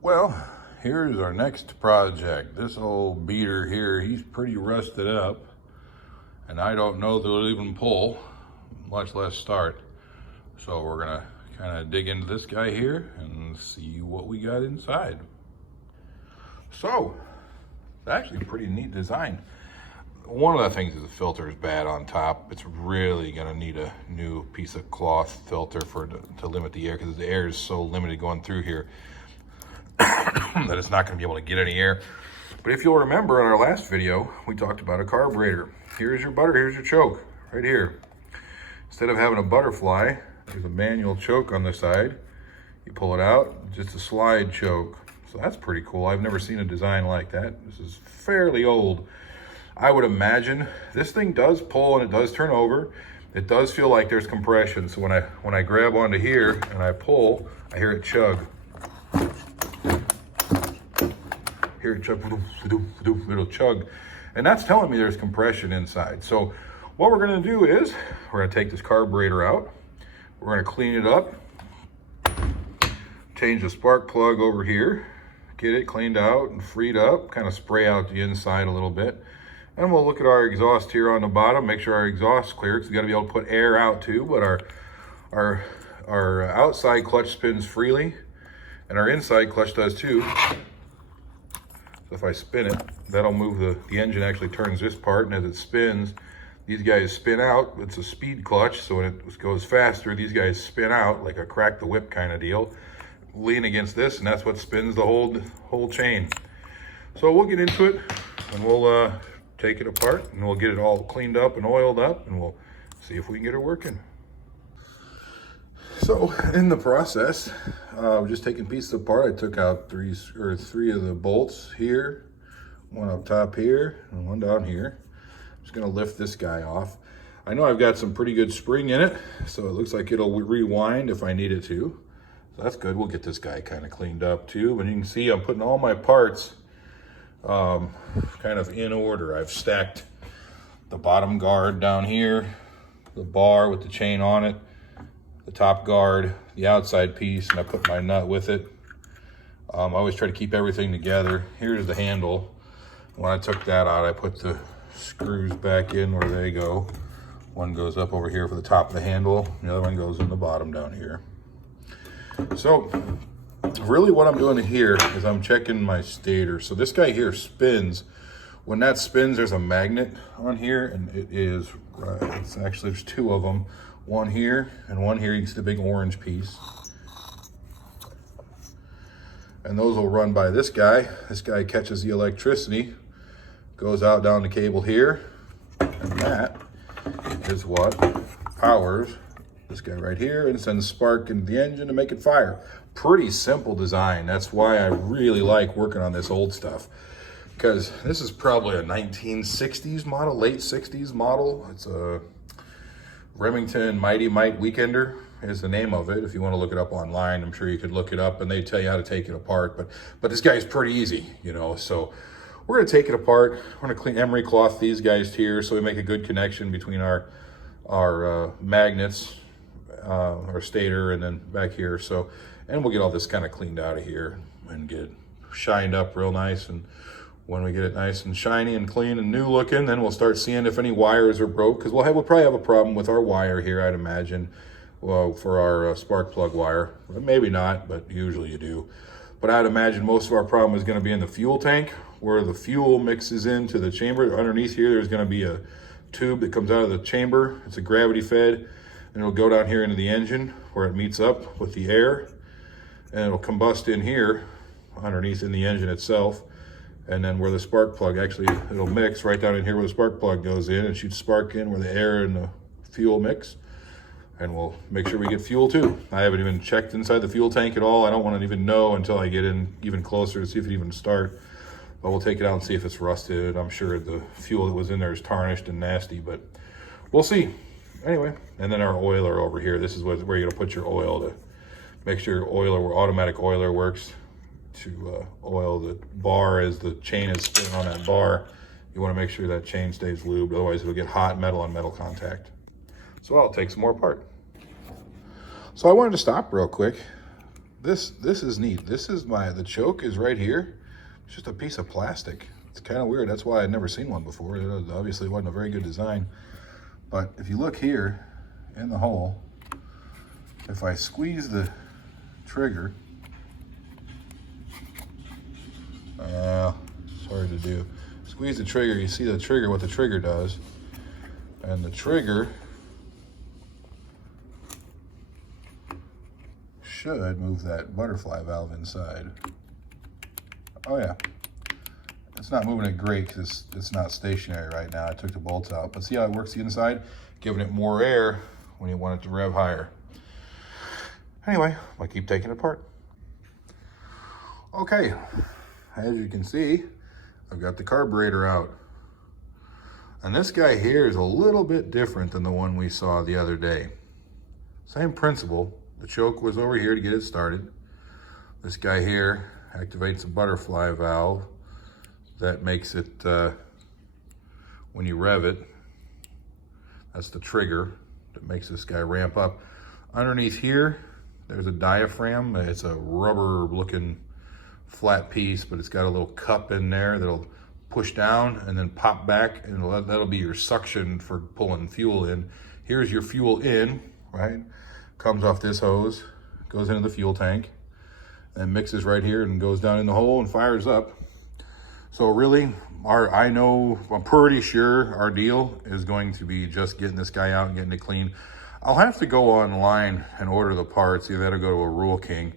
Well, here's our next project. This old beater here, he's pretty rusted up, and I don't know that it'll even pull, much less start. So we're gonna kind of dig into this guy here and see what we got inside. So, it's actually a pretty neat design. One of the things is the filter is bad on top. It's really gonna need a new piece of cloth filter to limit the air, because the air is so limited going through here that it's not going to be able to get any air. But if you'll remember in our last video, we talked about a carburetor. Here's your butter, here's your choke, right here. Instead of having a butterfly, there's a manual choke on the side. You pull it out, just a slide choke. So that's pretty cool. I've never seen a design like that. This is fairly old. I would imagine this thing does pull and it does turn over. It does feel like there's compression. So when I grab onto here and I pull, I hear it chug. Here it chug, it'll chug, and that's telling me there's compression inside. So what we're gonna do is we're gonna take this carburetor out, we're gonna clean it up, change the spark plug over here, get it cleaned out and freed up, kind of spray out the inside a little bit, and we'll look at our exhaust here on the bottom, make sure our exhaust's clear, because we got to be able to put air out too, but our outside clutch spins freely and our inside clutch does too. So if I spin it, that'll move the engine actually turns this part, and as it spins, these guys spin out. It's a speed clutch, so when it goes faster, these guys spin out like a crack the whip kind of deal. Lean against this, and that's what spins the whole chain. So we'll get into it, and we'll take it apart, and we'll get it all cleaned up and oiled up, and we'll see if we can get it working. So in the process, we're just taking pieces apart. I took out three of the bolts here, one up top here, and one down here. I'm just gonna lift this guy off. I know I've got some pretty good spring in it, so it looks like it'll rewind if I need it to. So that's good. We'll get this guy kind of cleaned up too. But you can see I'm putting all my parts kind of in order. I've stacked the bottom guard down here, the bar with the chain on it, the top guard, the outside piece, and I put my nut with it. I always try to keep everything together. Here's the handle. When I took that out, I put the screws back in where they go. One goes up over here for the top of the handle, the other one goes in the bottom down here. So really what I'm doing here is I'm checking my stator. So this guy here spins. When that spins, there's a magnet on here, and it's actually, there's two of them. One here and one here. You can see the big orange piece. And those will run by this guy. This guy catches the electricity, goes out down the cable here, and that is what powers this guy right here and sends spark into the engine to make it fire. Pretty simple design. That's why I really like working on this old stuff, because this is probably a 1960s model, late 60s model. It's a Remington Mighty Mite Weekender is the name of it. If you want to look it up online, I'm sure you could look it up and they tell you how to take it apart. But this guy's pretty easy, you know. So we're going to take it apart. We're going to clean emery cloth these guys here so we make a good connection between our magnets, our stator, and then back here. So, and we'll get all this kind of cleaned out of here and get it shined up real nice. And when we get it nice and shiny and clean and new looking, then we'll start seeing if any wires are broke, because we'll probably have a problem with our wire here, I'd imagine, well, for our spark plug wire. Maybe not, but usually you do. But I'd imagine most of our problem is going to be in the fuel tank, where the fuel mixes into the chamber. Underneath here, there's going to be a tube that comes out of the chamber. It's a gravity fed, and it'll go down here into the engine where it meets up with the air, and it'll combust in here underneath in the engine itself. And then where the spark plug, actually it'll mix right down in here where the spark plug goes in, and shoots spark in where the air and the fuel mix. And we'll make sure we get fuel too. I haven't even checked inside the fuel tank at all. I don't want to even know until I get in even closer to see if it even starts. But we'll take it out and see if it's rusted. I'm sure the fuel that was in there is tarnished and nasty, but we'll see. Anyway, and then our oiler over here. This is where you're gonna put your oil to make sure your oiler, automatic oiler works. To oil the bar as the chain is spinning on that bar. You want to make sure that chain stays lubed, otherwise it'll get hot metal on metal contact. So I'll take some more apart. So I wanted to stop real quick this is neat. This is the choke is right here. It's just a piece of plastic. It's kind of weird. That's why I'd never seen one before. It obviously wasn't a very good design. But if you look here in the hole, if I squeeze the trigger, it's hard to do. Squeeze the trigger, you see the trigger, what the trigger does. And the trigger should move that butterfly valve inside. Oh yeah. It's not moving it great because it's not stationary right now. I took the bolts out. But see how it works the inside? Giving it more air when you want it to rev higher. Anyway, I'll keep taking it apart. Okay, as you can see, I've got the carburetor out. And this guy here is a little bit different than the one we saw the other day. Same principle. The choke was over here to get it started. This guy here activates the butterfly valve. That makes it, when you rev it, that's the trigger that makes this guy ramp up. Underneath here, there's a diaphragm. It's a rubber looking flat piece, but it's got a little cup in there that'll push down and then pop back, and that'll be your suction for pulling fuel in. Here's your fuel in, right? Comes off this hose, goes into the fuel tank, and mixes right here and goes down in the hole and fires up. So really, I'm pretty sure our deal is going to be just getting this guy out and getting it clean. I'll have to go online and order the parts. Either that or go to a Rural King.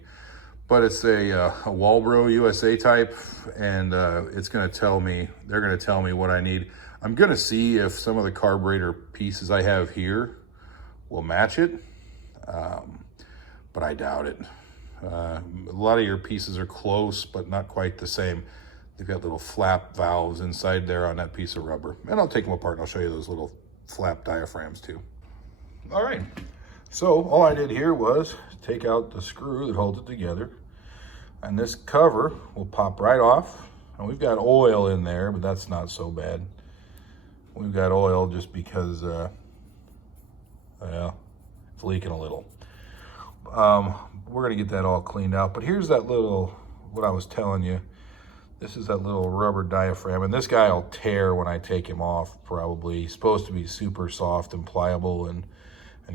But it's a Walbro USA type, and it's going to tell me, they're going to tell me what I need. I'm going to see if some of the carburetor pieces I have here will match it, but I doubt it. A lot of your pieces are close, but not quite the same. They've got little flap valves inside there on that piece of rubber. And I'll take them apart and I'll show you those little flap diaphragms too. All right, so all I did here was take out the screw that holds it together, and this cover will pop right off. And we've got oil in there, but that's not so bad. We've got oil just because, well, it's leaking a little. We're gonna get that all cleaned out, but here's that little, what I was telling you. This is that little rubber diaphragm, and this guy will tear when I take him off, probably. He's supposed to be super soft and pliable and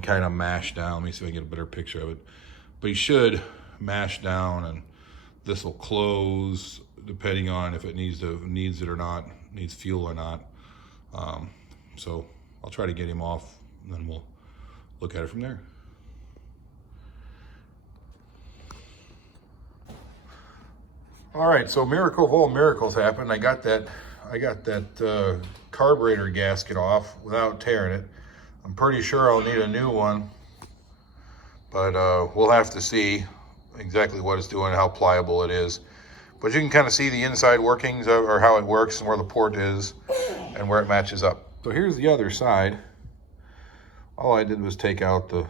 kind of mash down. Let me see if I can get a better picture of it. But he should mash down, and this will close depending on if it needs it or not, needs fuel or not. So I'll try to get him off, and then we'll look at it from there. All right, so miracle of all miracles happened. I got that carburetor gasket off without tearing it. I'm pretty sure I'll need a new one, but we'll have to see exactly what it's doing and how pliable it is. But you can kind of see the inside workings or how it works and where the port is and where it matches up. So here's the other side. All I did was take out the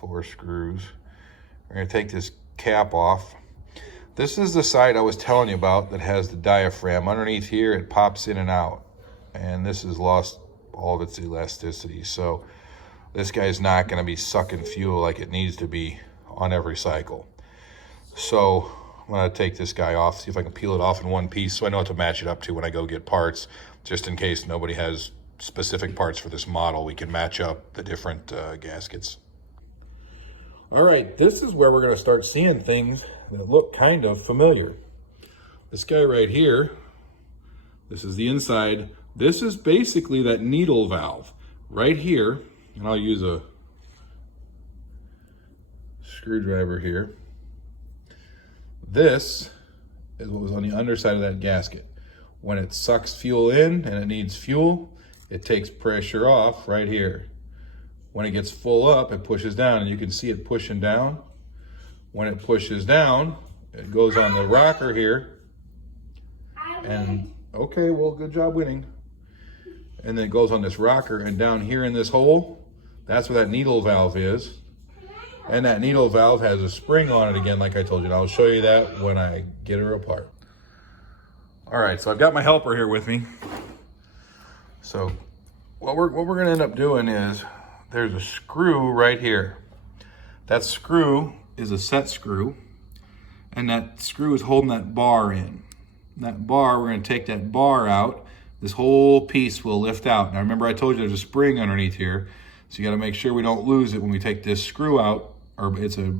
4 screws. We're gonna take this cap off. This is the side I was telling you about that has the diaphragm. Underneath here, it pops in and out. And this has lost all of its elasticity. So this guy's not gonna be sucking fuel like it needs to be on every cycle. So I'm gonna take this guy off, see if I can peel it off in one piece so I know what to match it up to when I go get parts, just in case nobody has specific parts for this model. We can match up the different gaskets. All right, this is where we're gonna start seeing things that look kind of familiar. This guy right here, this is the inside. This is basically that needle valve right here, and I'll use a screwdriver here. This is what was on the underside of that gasket. When it sucks fuel in and it needs fuel, it takes pressure off right here. When it gets full up, it pushes down, and you can see it pushing down. When it pushes down, it goes on the rocker here. And okay, well, good job winning. And then it goes on this rocker, and down here in this hole, that's where that needle valve is. And that needle valve has a spring on it again, like I told you. And I'll show you that when I get her apart. All right, so I've got my helper here with me. So what we're gonna end up doing is, there's a screw right here. That screw is a set screw, and that screw is holding that bar in. That bar, we're going to take that bar out. This whole piece will lift out. Now remember I told you there's a spring underneath here, so you got to make sure we don't lose it when we take this screw out, or it's a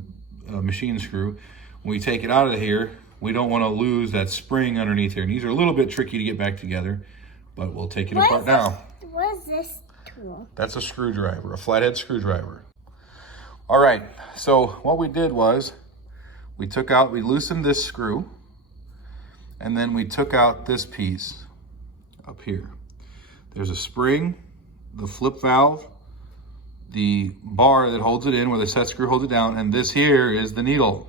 machine screw. When we take it out of here, we don't want to lose that spring underneath here. And these are a little bit tricky to get back together, but we'll take it apart now. What is this tool? That's a screwdriver, a flathead screwdriver. All right, so what we did was we loosened this screw, and then we took out this piece up here. There's a spring, the flip valve, the bar that holds it in where the set screw holds it down, and this here is the needle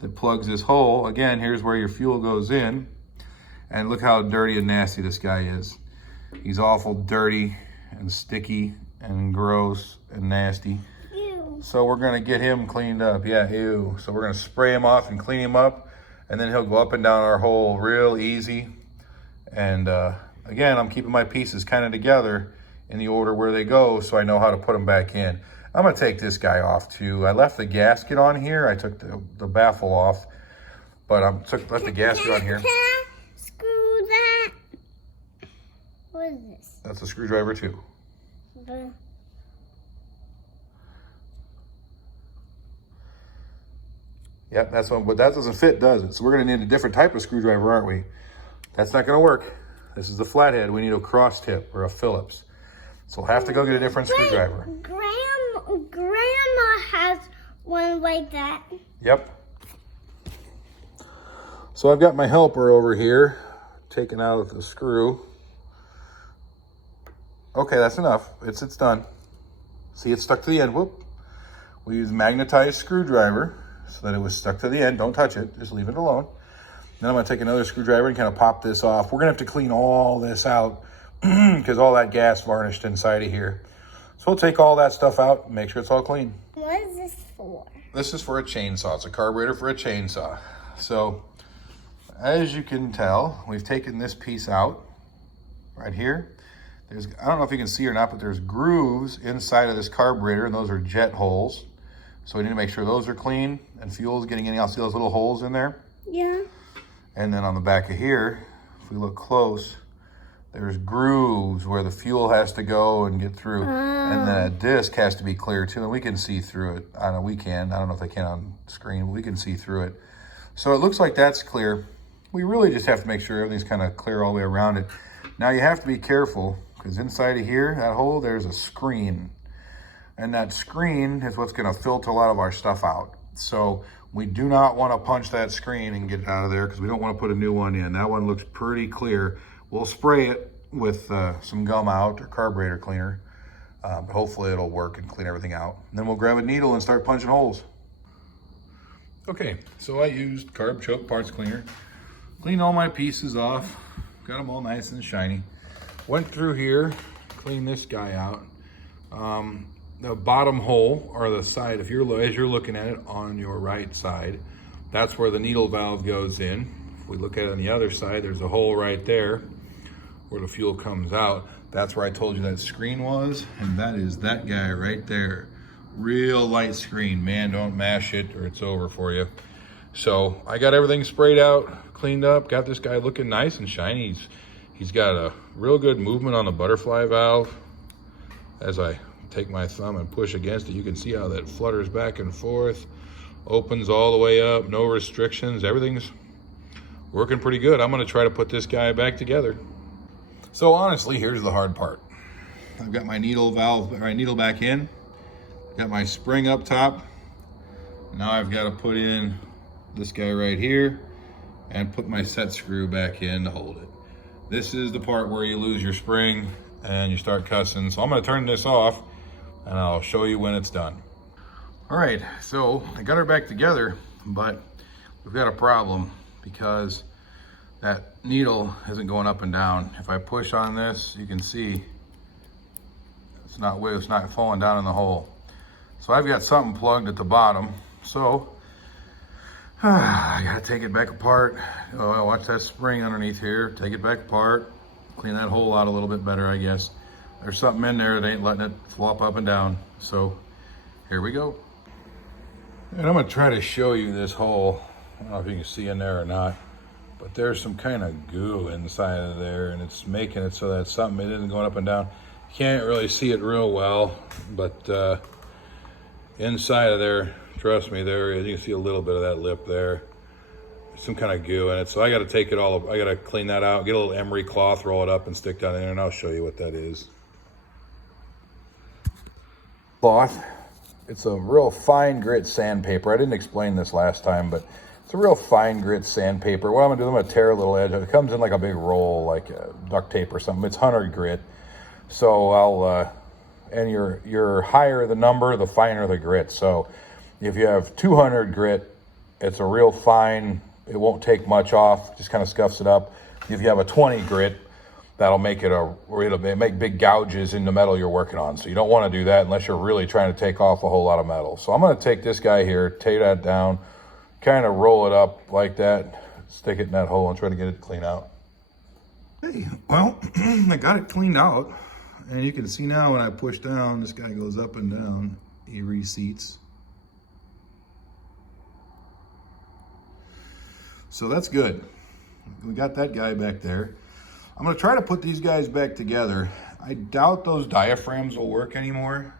that plugs this hole. Again, here's where your fuel goes in, and look how dirty and nasty this guy is. He's awful dirty and sticky and gross and nasty. Ew. So we're gonna get him cleaned up. Yeah, ew. So we're gonna spray him off and clean him up, and then he'll go up and down our hole real easy. And again, I'm keeping my pieces kind of together in the order where they go, so I know how to put them back in. I'm gonna take this guy off too. I left the gasket on here. I took the baffle off, but I left the gasket on here. Can I screw that? What is this? That's a screwdriver too. Yep, that's one, but that doesn't fit, does it? So we're gonna need a different type of screwdriver, aren't we? That's not gonna work. This is the flathead. We need a cross tip or a Phillips. So we'll have to go get a different screwdriver. Grandma has one like that. Yep. So I've got my helper over here, taking out the screw. Okay, that's enough. It's done. See, it's stuck to the end. Whoop. We use magnetized screwdriver so that it was stuck to the end. Don't touch it. Just leave it alone. Then I'm going to take another screwdriver and kind of pop this off. We're going to have to clean all this out because all that gas varnished inside of here. So we'll take all that stuff out and make sure it's all clean. What is this for? This is for a chainsaw. It's a carburetor for a chainsaw. So as you can tell, we've taken this piece out right here. I don't know if you can see or not, but there's grooves inside of this carburetor, and those are jet holes. So we need to make sure those are clean and fuel is getting in. I'll see those little holes in there. Yeah. And then on the back of here, if we look close, there's grooves where the fuel has to go and get through. And then a disc has to be clear too, and we can see through it. I don't know if they can on screen, but we can see through it. So it looks like that's clear. We really just have to make sure everything's kind of clear all the way around it. Now you have to be careful because inside of here, that hole, there's a screen. And that screen is what's gonna filter a lot of our stuff out. So we do not want to punch that screen and get it out of there because we don't want to put a new one in. That one looks pretty clear. We'll spray it with some gum out or carburetor cleaner, but hopefully it'll work and clean everything out. And then we'll grab a needle and start punching holes. Okay, so I used carb choke parts cleaner, cleaned all my pieces off, got them all nice and shiny. Went through here, cleaned this guy out. The bottom hole, or the side, as you're looking at it on your right side, that's where the needle valve goes in. If we look at it on the other side, there's a hole right there where the fuel comes out. That's where I told you that screen was, and that is that guy right there. Real light screen, man, don't mash it or it's over for you. So I got everything sprayed out, cleaned up, got this guy looking nice and shiny. He's got a real good movement on the butterfly valve. As I take my thumb and push against it, you can see how that flutters back and forth, opens all the way up, no restrictions. Everything's working pretty good. I'm gonna try to put this guy back together. So honestly, here's the hard part. I've got my needle back in, got my spring up top. Now I've got to put in this guy right here and put my set screw back in to hold it. This is the part where you lose your spring and you start cussing. So I'm gonna turn this off and I'll show you when it's done. All right, so I got her back together, but we've got a problem because that needle isn't going up and down. If I push on this, you can see it's not falling down in the hole. So I've got something plugged at the bottom. So I gotta take it back apart. Oh, watch that spring underneath here. Take it back apart, clean that hole out a little bit better, I guess. There's something in there that ain't letting it flop up and down. So here we go. And I'm gonna try to show you this hole don't know if you can see in there or not, but there's some kind of goo inside of there, and it's making it so that something, it isn't going up and down. You can't really see it real well, but inside of there, trust me, there is, you can see a little bit of that lip there. Some kind of goo in it, so I got to take it all, I got to clean that out, get a little emery cloth, roll it up and stick down in there, and I'll show you what that is. Cloth, it's a real fine grit sandpaper. I didn't explain this last time, but it's a real fine grit sandpaper. What I'm gonna do, I'm gonna tear a little edge. It comes in like a big roll, like duct tape or something. It's 100 grit, so I'll and your higher the number, the finer the grit. So if you have 200 grit, it's a real fine. It won't take much off, just kind of scuffs it up. If you have a 20 grit, that'll make it it'll make big gouges in the metal you're working on. So you don't want to do that unless you're really trying to take off a whole lot of metal. So I'm going to take this guy here, take that down, kind of roll it up like that, stick it in that hole and try to get it clean out. Hey, well, I got it cleaned out. And you can see now when I push down, this guy goes up and down, he reseats. So that's good. We got that guy back there. I'm gonna try to put these guys back together. I doubt those diaphragms will work anymore.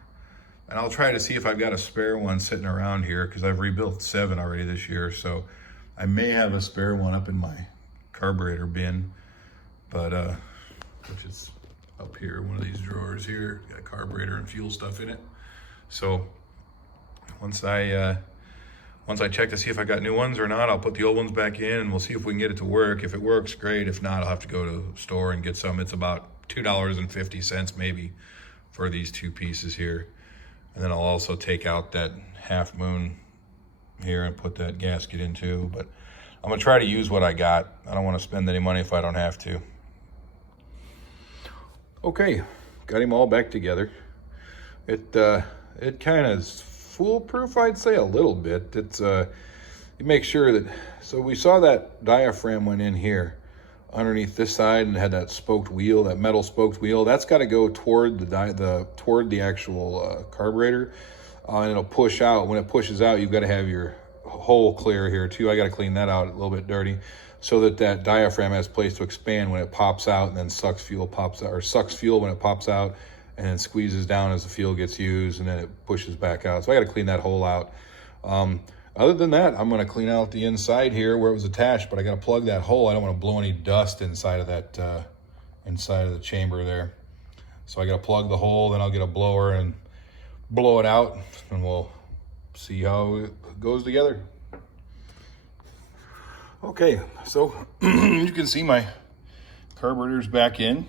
And I'll try to see if I've got a spare one sitting around here, because I've rebuilt 7 already this year. So I may have a spare one up in my carburetor bin, but which is up here, one of these drawers here. Got carburetor and fuel stuff in it. So once I check to see if I got new ones or not, I'll put the old ones back in and we'll see if we can get it to work. If it works, great. If not, I'll have to go to the store and get some. It's about $2.50 maybe for these 2 pieces here. And then I'll also take out that half moon here and put that gasket in too. But I'm gonna try to use what I got. I don't wanna spend any money if I don't have to. Okay, got him all back together. It kind of is foolproof, I'd say, a little bit. It's you make sure that, so we saw that diaphragm went in here underneath this side and had that spoked wheel, that metal spoked wheel. That's got to go toward toward the actual carburetor, and it'll push out. When it pushes out, you've got to have your hole clear here too. I got to clean that out, a little bit dirty, so that diaphragm has place to expand when it pops out, and then sucks fuel when it pops out, and then squeezes down as the fuel gets used, and then it pushes back out. So I got to clean that hole out. Other than that, I'm going to clean out the inside here where it was attached, but I got to plug that hole. I don't want to blow any dust inside of that, inside of the chamber there. So I got to plug the hole, then I'll get a blower and blow it out, and we'll see how it goes together. Okay, so you can see my carburetor's back in.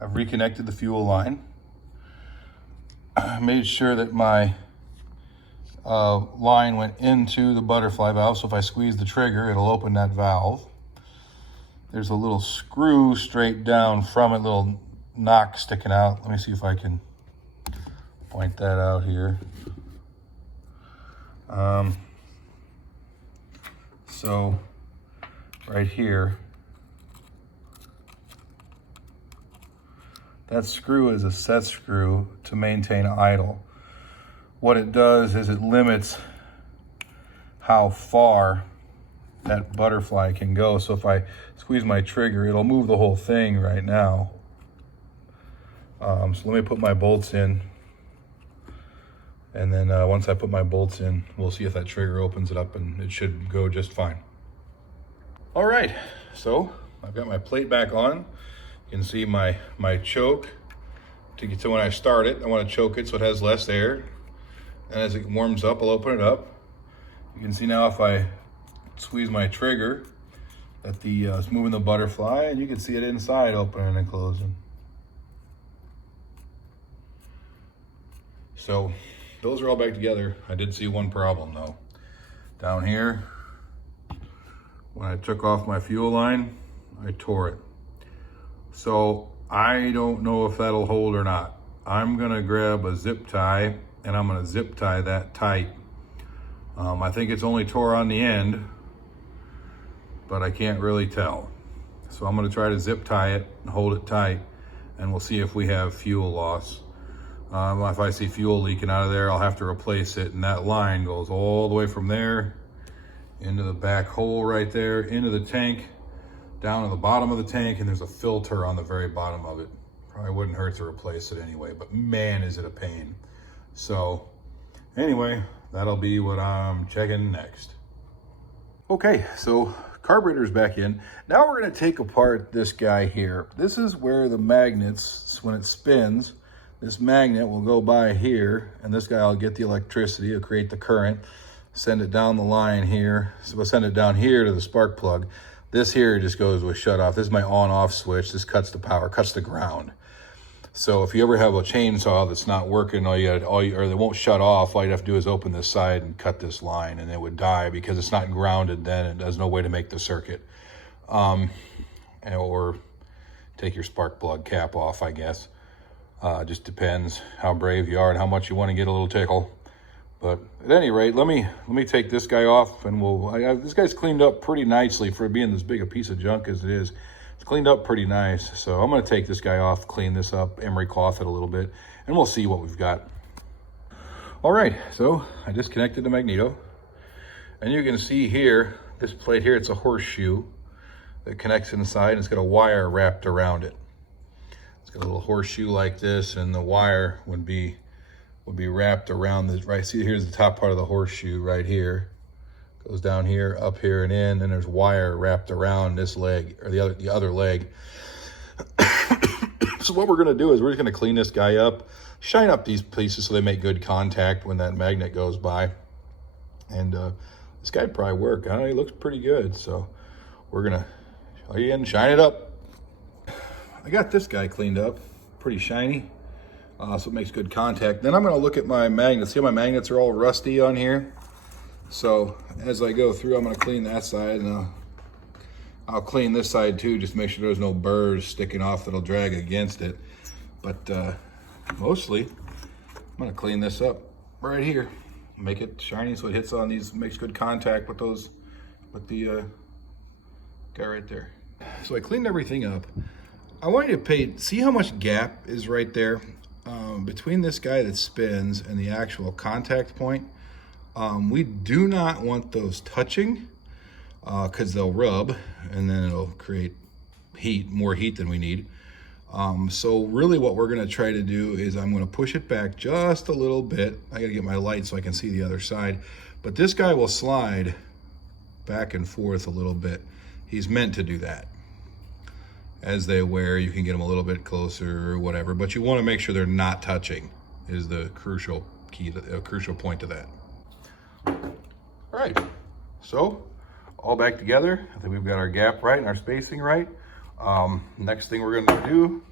I've reconnected the fuel line. I made sure that my line went into the butterfly valve, so if I squeeze the trigger, it'll open that valve. There's a little screw straight down from it, little knock sticking out. Let me see if I can point that out here. So right here, that screw is a set screw to maintain idle. What it does is it limits how far that butterfly can go. So if I squeeze my trigger, it'll move the whole thing right now. So let me put my bolts in. And then once I put my bolts in, we'll see if that trigger opens it up, and it should go just fine. All right, so I've got my plate back on. You can see my choke. To get to when I start it, I want to choke it so it has less air. And as it warms up, I'll open it up. You can see now if I squeeze my trigger that it's moving the butterfly, and you can see it inside opening and closing. So those are all back together. I did see one problem though. Down here, when I took off my fuel line, I tore it. So I don't know if that'll hold or not. I'm gonna grab a zip tie and I'm gonna zip tie that tight. I think it's only tore on the end, but I can't really tell. So I'm gonna try to zip tie it and hold it tight, and we'll see if we have fuel loss. If I see fuel leaking out of there, I'll have to replace it, and that line goes all the way from there into the back hole right there, into the tank, down to the bottom of the tank, and there's a filter on the very bottom of it. Probably wouldn't hurt to replace it anyway, but man, is it a pain. So anyway, that'll be what I'm checking next. Okay, so carburetor's back in. Now we're gonna take apart this guy here. This is where the magnets, when it spins, this magnet will go by here, and this guy will get the electricity, it'll create the current, send it down the line here. So we'll send it down here to the spark plug. This here just goes with shut off. This is my on off switch. This cuts the power, cuts the ground. So if you ever have a chainsaw that's not working, or they won't shut off, all you have to do is open this side and cut this line, and it would die because it's not grounded then, and there's no way to make the circuit. Or take your spark plug cap off, I guess. Just depends how brave you are and how much you want to get a little tickle. But at any rate, let me take this guy off, and this guy's cleaned up pretty nicely for being this big a piece of junk as it is. It's cleaned up pretty nice. So I'm gonna take this guy off, clean this up, emery cloth it a little bit, and we'll see what we've got. All right, so I disconnected the magneto, and you can see here, this plate here, it's a horseshoe that connects inside, and it's got a wire wrapped around it. It's got a little horseshoe like this, and the wire would be wrapped around this, right? See, here's the top part of the horseshoe right here. Goes down here, up here, and in, and there's wire wrapped around this leg, or the other leg. So what we're gonna do is we're just gonna clean this guy up, shine up these pieces so they make good contact when that magnet goes by. And this guy'd probably work. I don't know, he looks pretty good. So we're gonna again shine it up. I got this guy cleaned up, pretty shiny. So it makes good contact. Then I'm gonna look at my magnets. See how my magnets are all rusty on here? So as I go through, I'm gonna clean that side, and I'll clean this side too, just to make sure there's no burrs sticking off that'll drag against it. But mostly, I'm gonna clean this up right here. Make it shiny so it hits on these, makes good contact with the guy right there. So I cleaned everything up. I want you to see how much gap is right there between this guy that spins and the actual contact point. We do not want those touching because they'll rub, and then it'll create heat, more heat than we need. So really what we're gonna try to do is I'm gonna push it back just a little bit. I gotta get my light so I can see the other side. But this guy will slide back and forth a little bit. He's meant to do that. As they wear, you can get them a little bit closer or whatever, but you want to make sure they're not touching is the crucial key, a crucial point to that. All right, so all back together. I think we've got our gap right and our spacing right. Next thing we're going to do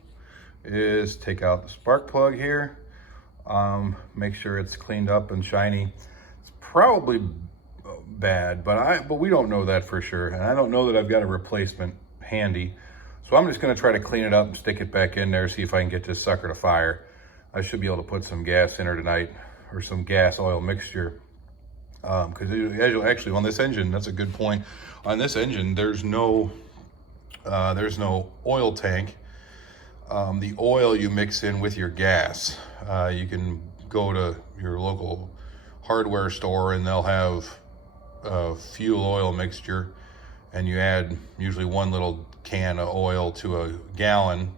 is take out the spark plug here. Make sure it's cleaned up and shiny. It's probably bad, but we don't know that for sure, and I don't know that I've got a replacement handy. So I'm just gonna try to clean it up and stick it back in there, see if I can get this sucker to fire. I should be able to put some gas in her tonight, or some gas oil mixture. Because actually on this engine, that's a good point. On this engine, there's no oil tank. The oil you mix in with your gas. You can go to your local hardware store and they'll have a fuel oil mixture, and you add usually one little can of oil to a gallon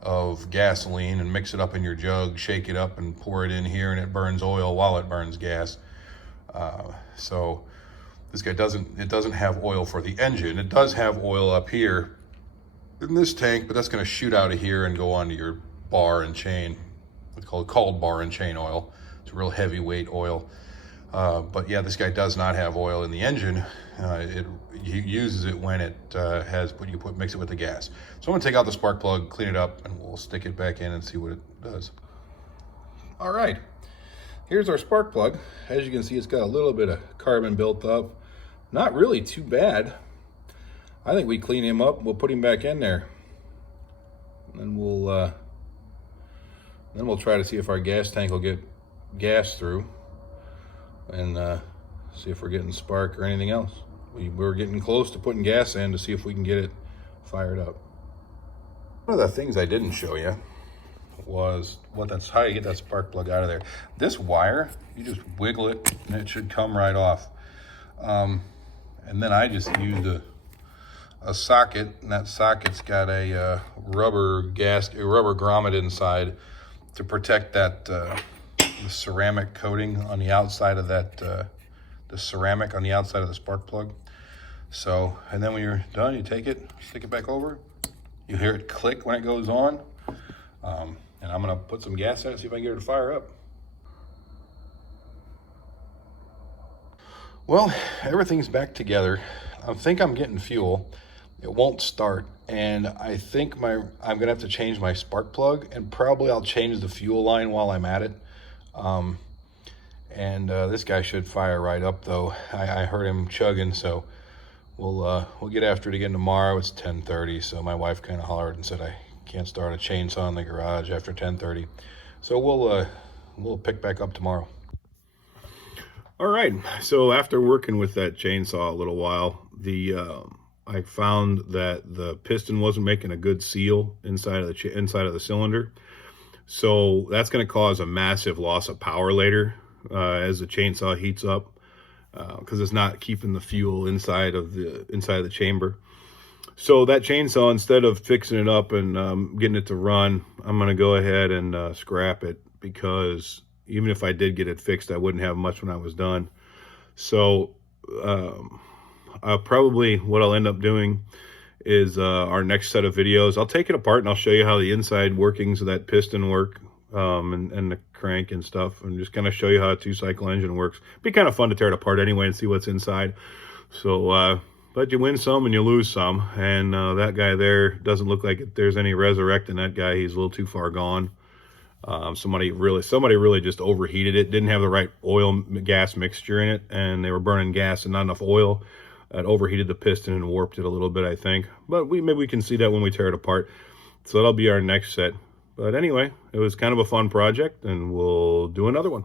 of gasoline and mix it up in your jug, shake it up and pour it in here, and it burns oil while it burns gas. So this guy doesn't have oil for the engine. It does have oil up here in this tank, but that's going to shoot out of here and go onto your bar and chain. It's called bar and chain oil. It's a real heavyweight oil. But yeah, this guy does not have oil in the engine. He uses it when it mix it with the gas. So I'm gonna take out the spark plug, clean it up, and we'll stick it back in and see what it does. All right, here's our spark plug. As you can see, it's got a little bit of carbon built up. Not really too bad. I think we clean him up, we'll put him back in there. And we'll try to see if our gas tank will get gas through, and see if we're getting spark or anything else. We're getting close to putting gas in to see if we can get it fired up. One of the things I didn't show you was how you get that spark plug out of there. This wire, you just wiggle it and it should come right off. And then I just used a socket, and that socket's got a rubber grommet inside to protect that the ceramic coating on the outside of that, the ceramic on the outside of the spark plug. So, and then when you're done, you take it, stick it back over. You hear it click when it goes on. And I'm gonna put some gas in it, see if I can get it to fire up. Well, everything's back together. I think I'm getting fuel. It won't start, and I think I'm gonna have to change my spark plug, and probably I'll change the fuel line while I'm at it. This guy should fire right up though. I heard him chugging, so we'll get after it again tomorrow. It's 10:30, so my wife kind of hollered and said I can't start a chainsaw in the garage after 10:30. So we'll pick back up tomorrow. All right, so after working with that chainsaw a little while, I found that the piston wasn't making a good seal inside of the cylinder. So that's going to cause a massive loss of power later as the chainsaw heats up, because it's not keeping the fuel inside of the chamber. So that chainsaw, instead of fixing it up and getting it to run, I'm going to go ahead and scrap it, because even if I did get it fixed, I wouldn't have much when I was done. So probably what I'll end up doing is our next set of videos, I'll take it apart and I'll show you how the inside workings of that piston work, and the crank and stuff, and just kind of show you how a 2-cycle engine works. Be kind of fun to tear it apart anyway and see what's inside. So but you win some and you lose some, and that guy there doesn't look like there's any resurrecting that guy. He's a little too far gone. Somebody really just overheated it, didn't have the right oil gas mixture in it, and they were burning gas and not enough oil. It overheated the piston and warped it a little bit, I think. But maybe we can see that when we tear it apart. So that'll be our next set. But anyway, it was kind of a fun project, and we'll do another one.